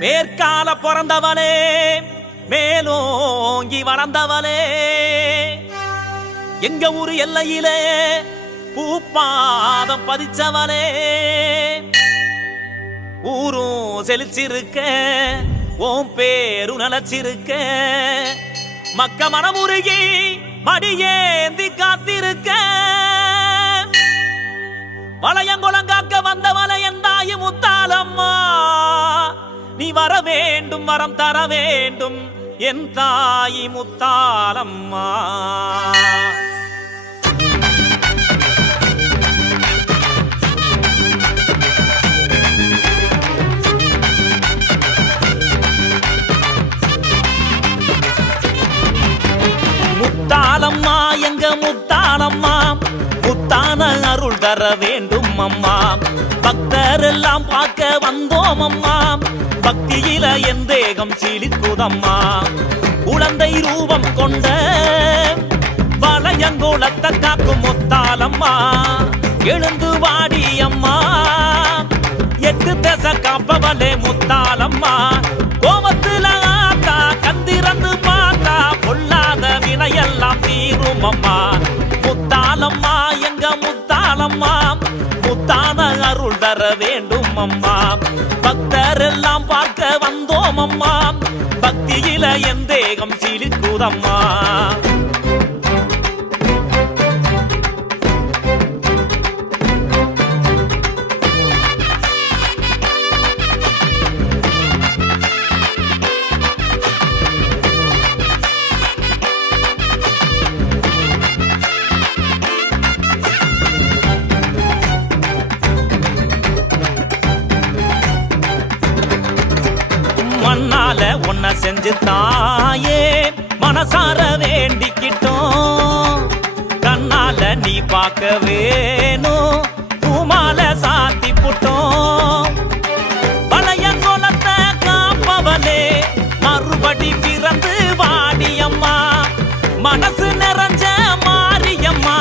மேற்கால பிறந்தவளே மேலோங்கி வளர்ந்தவளே எங்க ஊரு எல்லையிலே பூப்பாதம் பதிச்சவளே ஊரும் செழிச்சிருக்க ஓம் பேரு நலச்சிருக்க மக்க மனமுருகி மடியேந்தி காத்திருக்க வளையங்குளங்காக்க வந்தவளை என் தாயி முத்தாலம்மா நீ வர வேண்டும் வரம் தர வேண்டும் என் தாயி முத்தாலம்மா முத்தாலம்மா எங்க முத்தாலம்மா முத்தான அருள் தர வேண்டும் அம்மா பக்தர் எல்லாம் பார்க்க வந்தோம் அம்மா பக்தியில என் தேகம் சீலிக்குதம்மா குழந்தை ரூபம் கொண்ட வளையங்கோலத்தை காக்கும் முத்தாலம்மா எழுந்து வாடி அம்மா எட்டு தசை காப்பவளே முத்தாலம்மா கோபத்துல ஆத்தா கந்திரந்து பார்த்தா பொல்லாத வினையெல்லாம் தீரும் அம்மா முத்தாலம்மா எங்க முத்தாலம்மா முத்தான அருள் தர வேண்டும் அம்மா பக்தர் எல்லாம் பார்க்க வந்தோம் அம்மா பக்தியில என் தேகம் சீலிக்குதம்மா மண்ணால ஒன்ன செஞ்சு தாயே மனசார வேண்டிக்கிட்டோம் கண்ணால நீ பார்க்க வேணும் பூமால சாத்தி புட்டோம் வளையங்கோலத்தை காப்பவளே மறுபடி பிறந்து வாடியம்மா மனசு நிறைஞ்ச மாரியம்மா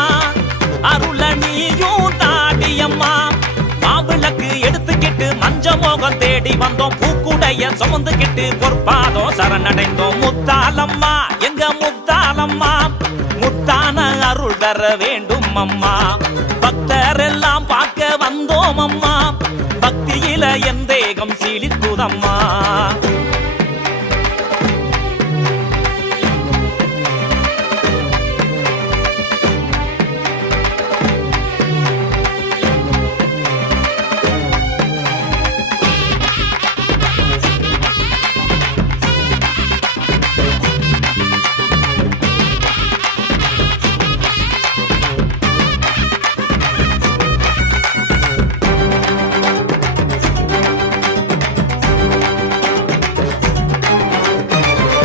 அருள நீயும் தாடியம்மா மாவிளக்கு எடுத்துக்கிட்டு மஞ்ச மோகம் தேடி வந்தோம் பூக்குடைய சுமந்துக்கிட்டு பொற்பாதம் சரணடைந்தோம் முத்தாலம்மா எங்க முத்தாலம்மா முத்தான அருள் தர வேண்டும் அம்மா பக்தர் எல்லாம் பார்க்க வந்தோம் அம்மா பக்தியில என் தேகம் சீலிக்குதம்மா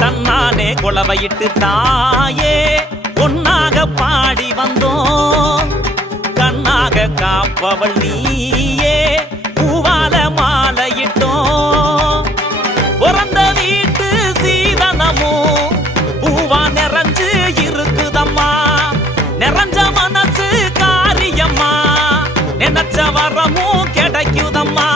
தன்னானே குளவையிட்டு தாயே பொன்னாக பாடி வந்தோம் கண்ணாக காப்பவள் நீயே பூவால மாலையிட்டோம் பிறந்த வீட்டு சீதனமும் பூவா நிறைஞ்சு இருக்குதம்மா நிறைஞ்ச மனசு காரியம்மா நினைச்ச வரமும் கிடைக்குதம்மா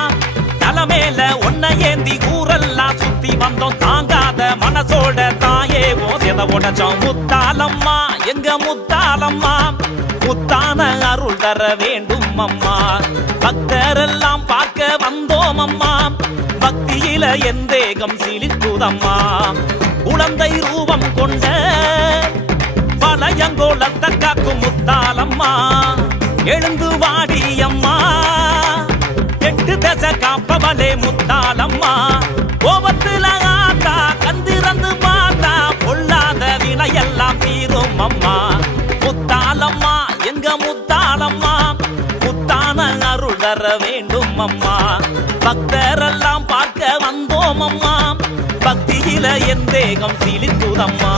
தலைமையில ஒன்ன ஏந்தி ஊரெல்லாம் சுத்தி வந்தோம் தாங்காத மனசோட தாயே ஓசைத உடச்சோம் முத்தாலம்மா எங்க முத்தாலம்மா முத்தான அருள் தர வேண்டும் அம்மா பக்தர் எல்லாம் பார்க்க வந்தோம் அம்மா பக்தியில என் தேகம் சீலிக்குதம்மா குழந்தை ரூபம் கொண்ட வளையங்கோலத்தை காக்கும் முத்தாலம்மா எழுந்து வாடி அம்மா எட்டு தசை காப்பவளே முத்தாலம்மா கோபத்துல ஆத்தா கந்திரந்து பார்த்தா பொல்லாத வினையெல்லாம் தீரும் அம்மா முத்தாலம்மா எங்க முத்தாலம்மா முத்தான அருள் தர வேண்டும் அம்மா பக்தர் எல்லாம் பார்க்க வந்தோம் அம்மா பக்தியில என் தேகம் சீலிக்குதம்மா